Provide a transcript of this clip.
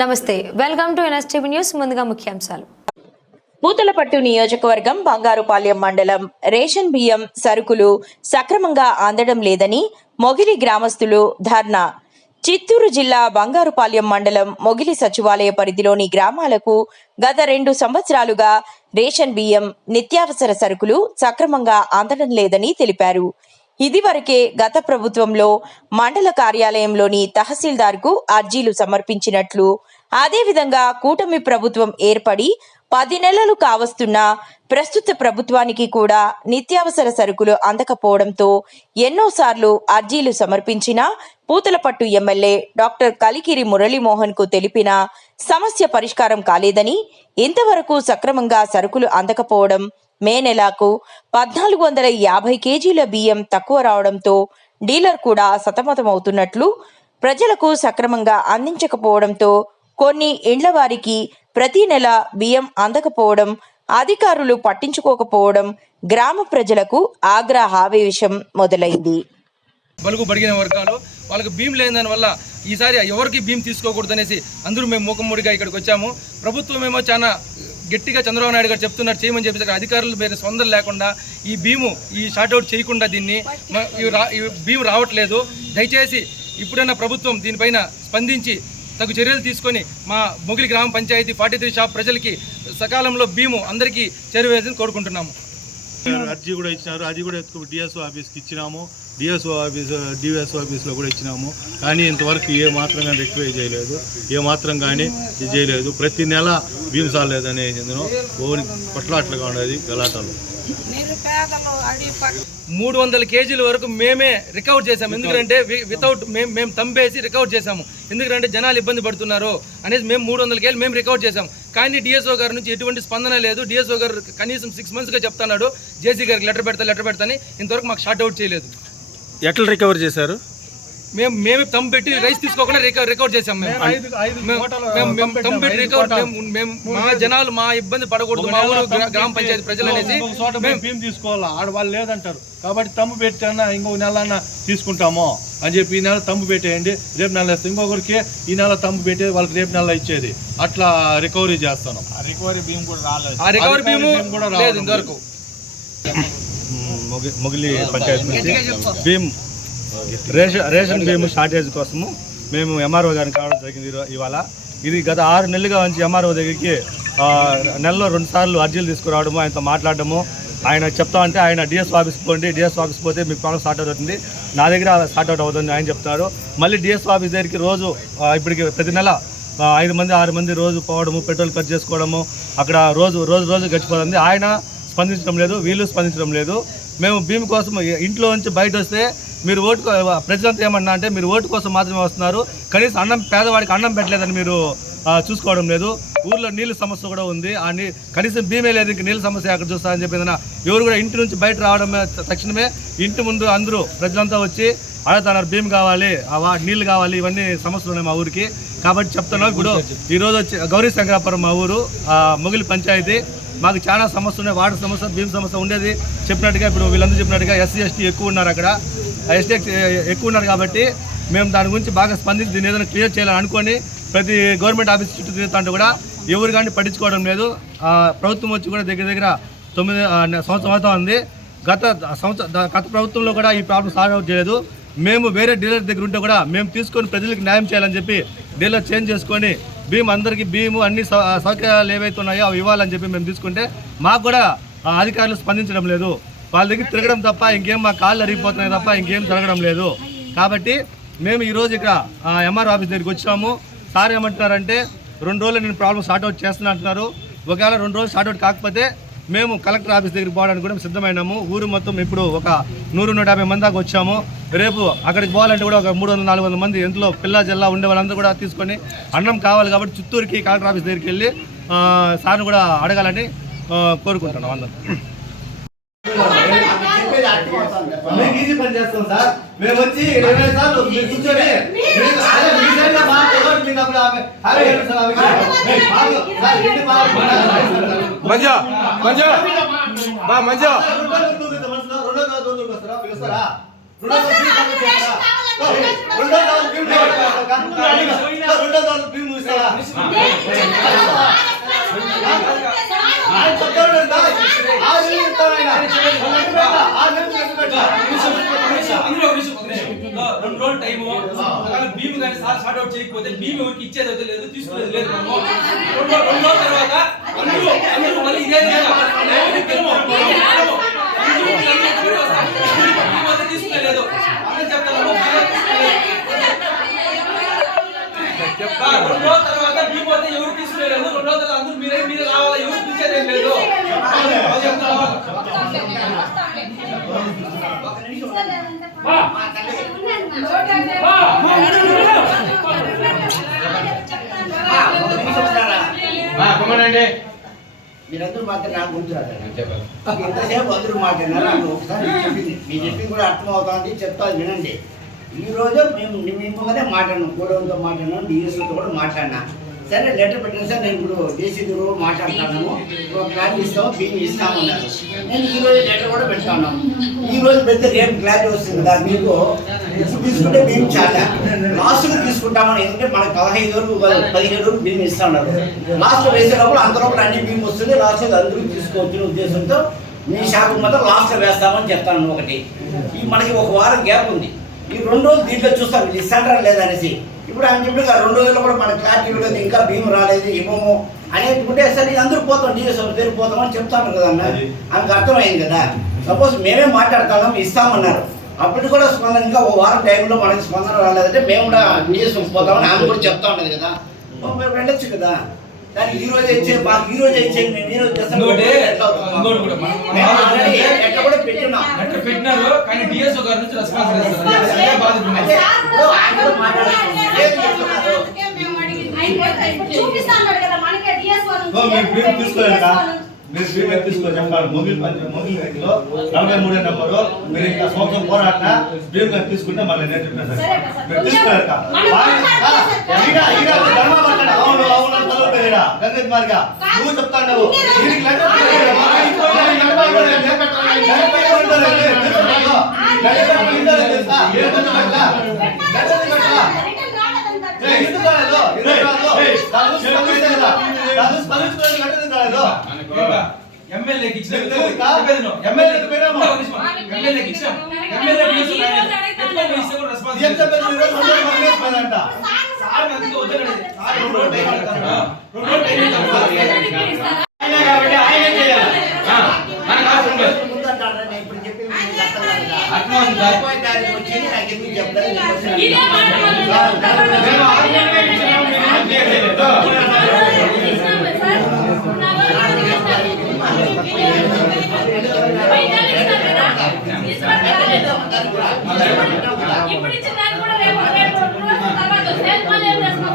నమస్తే welcome to NSTV news ముందుగా ముఖ్యాంశాలు. పూతలపట్టు నియోజకవర్గం బంగారుపాలెం మండలం రేషన్ బియ్యం సరుకులు సక్రమంగా అందడం లేదని మొగిలి గ్రామస్తులు ధర్నా. చిత్తూరు జిల్లా బంగారుపాలెం మండలం మొగిలి సచివాలయ పరిధిలోని గ్రామాలకు గత రెండు సంవత్సరాలుగా రేషన్ బియ్యం నిత్యావసర సరుకులు సక్రమంగా అందడం లేదని తెలిపారు. ఇదివరకే గత ప్రభుత్వంలో మండల కార్యాలయంలోని తహసీల్దార్కు అర్జీలు సమర్పించినట్లు అదేవిధంగా కూటమి ప్రభుత్వం ఏర్పడి పది నెలలు కావస్తున్న ప్రస్తుత ప్రభుత్వానికి కూడా నిత్యావసర సరుకులు అందకపోవడంతో ఎన్నోసార్లు అర్జీలు సమర్పించినా పూతలపట్టు ఎమ్మెల్యే డాక్టర్ కలికిరి మురళీమోహన్కు తెలిపిన సమస్య పరిష్కారం కాలేదని ఇంతవరకు సక్రమంగా సరుకులు అందకపోవడం మే నెలకు పద్నాలుగు వందల యాభై కేజీల బియ్యం తక్కువ రావడంతో డీలర్ కూడా సతమతమవుతున్నట్లు ప్రజలకు సక్రమంగా అందించకపోవడంతో కొన్ని ఇండ్ల వారికి ప్రతి నెల బియ్యం అందకపోవడం అధికారులు పట్టించుకోకపోవడం గ్రామ ప్రజలకు ఆగ్రహావేశం మొదలైంది. బలుగు బడిగిన వర్గాలు వాళ్ళకి భీమ్ లేని దానివల్ల ఈసారి ఎవరికి భీమ్ తీసుకోకూడదు అనేసి అందరూ మేము మూకమ్మడిగా ఇక్కడికి వచ్చాము. ప్రభుత్వం ఏమో చాలా గట్టిగా చంద్రబాబు నాయుడు గారు చెప్తున్నారు చేయమని చెప్పేసి అధికారులు మీద స్పందన లేకుండా ఈ భీము ఈ షార్ట్అవుట్ చేయకుండా దీన్ని భీము రావట్లేదు. దయచేసి ఇప్పుడైనా ప్రభుత్వం దీనిపైన స్పందించి తగు చర్యలు తీసుకొని మా మొగిలి గ్రామ పంచాయతీ ఫార్టీ త్రీ షాప్ ప్రజలకి సకాలంలో భీము అందరికీ చేరువేయాలని కోరుకుంటున్నాము. అర్జీ కూడా ఇచ్చినారు. అది కూడా డిఎస్ఓ ఆఫీస్కి ఇచ్చినాము. డిఎస్ఓ ఆఫీస్ డిఎస్ఓ ఆఫీస్లో కూడా ఇచ్చినాము. కానీ ఇంతవరకు ఏ మాత్రం కానీ రెక్టిఫై చేయలేదు. ఏ మాత్రం కానీ ఇది చేయలేదు. ప్రతి నెల భీమసాలు సాలేదని చెందిన ఓని కొట్లాట్లుగా ఉండేది గలాటాలు. మూడు వందల కేజీల వరకు మేమే రికవర్ చేసాము ఎందుకంటే వితౌట్ మేము మేము తంబేసి రికవర్ చేసాము ఎందుకంటే జనాలు ఇబ్బంది పడుతున్నారు అనేసి మేము మూడు వందల కేజీలు మేము రికవర్ చేసాము కానీ డిఎస్ఓ గారి నుంచి ఎటువంటి స్పందన లేదు. డిఎస్ఓ గారు కనీసం సిక్స్ మంత్స్గా చెప్తున్నాడు. జేసీ గారికి లెటర్ పెడతా లెటర్ పెడతాని ఇంతవరకు మాకు షార్ట్ అవుట్ చేయలేదు. ఎట్లా రికవర్ చేశారు? మేము మేమే తమ్ పెట్టి రైస్ తీసుకోకుండా రికవర్ రికవర్ చేసాం మేము మేము- తమ్ పెట్టి రికవర్ మేము మా జనాలు మా ఇబ్బంది పడకూడదు మా ఊరు గ్రా- గ్రామ పంచాయతీ ప్రజలు అనేసి మేము భీమ్ తీసుకోవాలా? ఆడవాళ్ళు లేదంటారు. కాబట్టి తమ్ము పెట్టానా ఇంకొక నెల అన్న తీసుకుంటాము అని చెప్పి ఈ నెల తమ్ము పెట్టేయండి. రేపు నెల వేస్తాం ఇంకొకరికి ఈ నెల తమ్ము పెట్టి వాళ్ళకి రేపు నెల ఇచ్చేది. అట్లా రికవరీ చేస్తాను రికవరీ భీమ్ కూడా రాలేదు. ఆ రికవర్ భీము కూడా లేదు రావడం ఇంతవరకు. మొగిలి పంచాయతీ నుంచి భీమ్ రేషన్ రేషన్ భీమ్ షార్టేజ్ కోసము మేము ఎంఆర్ఓ గారిని కావడం జరిగింది ఇవాళ. ఇది గత ఆరు నెలలుగా నుంచి ఎంఆర్ఓ దగ్గరికి నెలలో రెండు సార్లు అర్జీలు తీసుకురావడము ఆయనతో మాట్లాడడము. ఆయన చెప్తా అంటే ఆయన డిఎస్ ఆఫీస్కి పోండి డిఎస్ ఆఫీస్ పోతే మీకు ప్రాబ్లం సార్ట్ అవుట్ అవుతుంది. నా దగ్గర సార్ట్ అవుట్ అవుతుంది ఆయన చెప్తున్నారు మళ్ళీ డిఎస్ ఆఫీస్ దగ్గరికి రోజు ఇప్పటికి ప్రతి నెల ఐదు మంది ఆరు మంది రోజు పోవడము పెట్రోల్ ఖర్చు చేసుకోవడము. అక్కడ రోజు రోజు రోజు గడిచిపోతుంది. ఆయన స్పందించడం లేదు వీళ్ళు స్పందించడం లేదు. మేము భీమ్ కోసం ఇంట్లో నుంచి బయట వస్తే మీరు ఓటు ప్రజలంతా ఏమన్నా అంటే మీరు ఓటు కోసం మాత్రమే వస్తున్నారు. కనీసం అన్నం పేదవాడికి అన్నం పెట్టలేదని మీరు చూసుకోవడం లేదు. ఊర్లో నీళ్ళ సమస్య కూడా ఉంది. ఆ నీ కనీసం భీమే లేదు ఇంక నీళ్ళ సమస్య అక్కడ చూస్తారని చెప్పి ఎవరు కూడా ఇంటి నుంచి బయట రావడం తక్షణమే ఇంటి ముందు అందరూ ప్రజలంతా వచ్చి అడుగుతున్నారు భీమ్ కావాలి నీళ్ళు కావాలి ఇవన్నీ సమస్యలు ఉన్నాయి మా ఊరికి. కాబట్టి చెప్తున్నాం. ఇప్పుడు ఈ రోజు వచ్చి గౌరీ శంకరాపురం మా ఊరు ఆ, మొగిలి పంచాయతీ. మాకు చాలా సమస్య ఉన్నాయి వాటర్ సమస్య భీమ్ సమస్య ఉండేది. చెప్పినట్టుగా ఇప్పుడు వీళ్ళందరూ చెప్పినట్టుగా ఎస్సీ ఎస్టీ ఎక్కువ ఉన్నారు అక్కడ. ఎస్టీ ఎక్కువ ఉన్నారు కాబట్టి మేము దాని గురించి బాగా స్పందించి దీన్ని ఏదైనా క్లియర్ చేయాలని అనుకొని ప్రతి గవర్నమెంట్ ఆఫీస్ చుట్టూ తిరుగుతుంటే కూడా ఎవరు కానీ పట్టించుకోవడం లేదు. ప్రభుత్వం వచ్చి కూడా దగ్గర దగ్గర తొమ్మిది సంవత్సరం అవుతా ఉంది. గత సంవత్సరం గత ప్రభుత్వంలో కూడా ఈ ప్రాబ్లం సాల్వ్ అవుట్ చేయలేదు. మేము వేరే డీలర్ దగ్గర ఉంటే కూడా మేము తీసుకొని ప్రజలకు న్యాయం చేయాలని చెప్పి డీలర్ చేంజ్ చేసుకొని భీమ్ అందరికీ భీము అన్ని సౌ- సౌకర్యాలు ఏవైతే ఉన్నాయో అవి ఇవ్వాలని చెప్పి మేము తీసుకుంటే మాకు కూడా అధికారులు స్పందించడం లేదు. వాళ్ళ దగ్గర తిరగడం తప్ప ఇంకేం మా కాళ్ళు అరిగిపోతున్నాయి తప్ప ఇంకేం జరగడం లేదు. కాబట్టి మేము ఈరోజు ఇక్కడ ఎంఆర్ ఆఫీస్ దగ్గరికి వచ్చాము. సార్ ఏమంటున్నారంటే రెండు రోజులు నేను ప్రాబ్లమ్ సార్ట్అవుట్ చేస్తున్నా అంటున్నారు. ఒకవేళ రెండు రోజులు సార్ట్అవుట్ కాకపోతే మేము కలెక్టర్ ఆఫీస్ దగ్గరికి పోవడానికి కూడా సిద్ధమైనాము. ఊరు మొత్తం ఇప్పుడు ఒక నూరు నూట యాభై మంది దాకా వచ్చాము. రేపు అక్కడికి పోవాలంటే కూడా ఒక మూడు వందల నాలుగు వందల మంది ఎంతలో పిల్ల జిల్లా ఉండే వాళ్ళందరూ కూడా తీసుకొని అన్నం కావాలి కాబట్టి చిత్తూరుకి కలెక్టర్ ఆఫీస్ దగ్గరికి వెళ్ళి ఆ, సార్ని కూడా అడగాలని కోరుకుంటున్నాం అందరం. మీకు ఈజీ పని చేస్తాం సార్. మేము వచ్చి ఇరవై సార్లు కూర్చొని సార్ ఆమె ఏయ్, మంజా మంజా. బా మంజా. రెండు రోజులు టైము. భీమ్ కానీ సార్ షార్ట్ అవుట్ చేయకపోతే భీమ్ ఎవరికి ఇచ్చేది అయితే లేదు తీసుకునేది లేదు. మనము రెండు రోజులు- రెండు తర్వాత అందరూ అందరూ మళ్ళీ ఇదే తెలుము. అందరూ రెండు తర్వాత భీమ్ అయితే ఎవరు తీసుకునేలేదు? రెండు రోజుల తర్వాత అందరూ మీరే మీరే రావాలా? ఎవరు పిలిచేది ఏం లేదు అది మీరందరూ మాత్రం నాకు గుర్తురాదు ఎంతసేపు అందరూ మాట్లాడినారు. నాకు ఒకసారి చెప్పింది. మీ చెప్పింది కూడా అర్థం అవుతుంది చెప్తాను వినండి. ఈ రోజు మేము మీ ముందరే మాట్లాడినాం. గోడౌన్తో మాట్లాడినాం డిఎస్ఓతో కూడా మాట్లాడినా. సరే లెటర్ పెట్టిన సార్ నేను ఇప్పుడు డీసీ కూడా మాట్లాడుతున్నాను ఒక క్లారిటీ ఇస్తాము బియ్యం ఇస్తామన్నారు నేను ఈ రోజు లెటర్ కూడా పెడతాను. ఈ రోజు పెడితే రేపు క్లారిటీ వస్తుంది కదా మీకు. తీసుకుంటే బియ్యం చాలా. లాస్ట్గా తీసుకుంటామని ఎందుకంటే మనకు పదహైదు వరకు పదిహేడు వరకు బియ్యం ఇస్తా ఉన్నారు లాస్ట్ వేసేటప్పుడు అంతలోపల అన్ని బియ్యం వస్తుంది. లాస్ట్ అందరూ తీసుకోవచ్చు ఉద్దేశంతో మీ శాఖ మాత్రం లాస్ట్ వేస్తామని చెప్తాను ఒకటి. ఈ మనకి ఒక వారం గ్యాప్ ఉంది. ఈ రెండు రోజులు దీంట్లో చూస్తాం. వీళ్ళు లేదనేసి. ఇప్పుడు ఆయన చెప్పి రెండు రోజుల్లో కూడా మన క్లారిటీ ఇవ్వలేదు ఇంకా భీమ్ రాలేదు ఇవ్వము అనేటుకుంటే సరే అందరూ పోతాం. డిఎస్ పేరు పోతామని చెప్తాను కదా అన్న. ఆమెకు అర్థమైంది కదా. సపోజ్ మేమే మాట్లాడతాం ఇస్తామన్నారు. అప్పటికి కూడా స్పందన ఇంకా ఓ వారం టైంలో మనకి స్పందన రాలేదంటే మేము కూడా డిఎస్ పోతామని ఆమె కూడా చెప్తా ఉన్నది కదా. మేము వెళ్ళొచ్చు కదా. దానికి ఈ రోజు ఇచ్చే మాకు ఈ రోజు ఇచ్చే మేము ఈ రోజు చేస్తాం. ఎట్లా కూడా పెట్టినారు కానీ డిఎస్ఓ గారి నుంచి రెస్పాన్స్ లేదు బాధ మీరు ఎత్తి తీసుకో చెప్పాలి మొగిల్ పంచ మొగిల్ రైతులో నలభై మూడో నెంబరు. మీరు ఇంకా సంవత్సరం పోరాడినా గారు తీసుకుంటే మళ్ళీ నేను చెప్పిన సార్ మీరు తీసుకోలేక ధర్మ మాట్లాడు అవును అవును అని తలపు పెరిగా గంగత్ మార్గా. నువ్వు దీనికి లెటర్ ఎందుకు రాలేదు? ఎందుకు రాలేదు? దాని గురించి స్పందించే కదా. దాని గురించి ఎందుకు రాలేదు? ఎమ్మెల్యేకి ఇచ్చిన. ఎమ్మెల్యేకి. ఎమ్మెల్యేకి డిఎస్ఓ గారు ఎత్తుకొని పోయి ఇస్తే కూడా రెస్పాన్స్ ఏం చెప్పేది మీరు? రెండు రోజులు మళ్ళీ వేసిపోయారంట. సార్ అందుకే వద్దనండి. సార్ రెండు రోజులు టైం ఇస్తాను. రెండు రోజులు టైం ఇస్తాను. ఆయనే కాబట్టి ఆయనే చేయాలి. ఆ, మనకు అవసరం లేదు. ముందంటారా? నేను ఇప్పుడు చెప్పింది మీకు అర్థం కాదు కదా. అర్థం అవుతుంది సార్. ముప్పై తారీఖు వచ్చింది నాకు ఎందుకు చెప్తారు ఇదే మాట వాళ్ళు మేము ఆర్గ్యుమెంట్ ఇచ్చినాము, మీరు ఏం చేయలేదు. ఇప్పుడు ఇచ్చిన దాన్ని కూడా రేపు రేపు తర్వాత వస్తే మళ్ళీ ఏం చేస్తాం?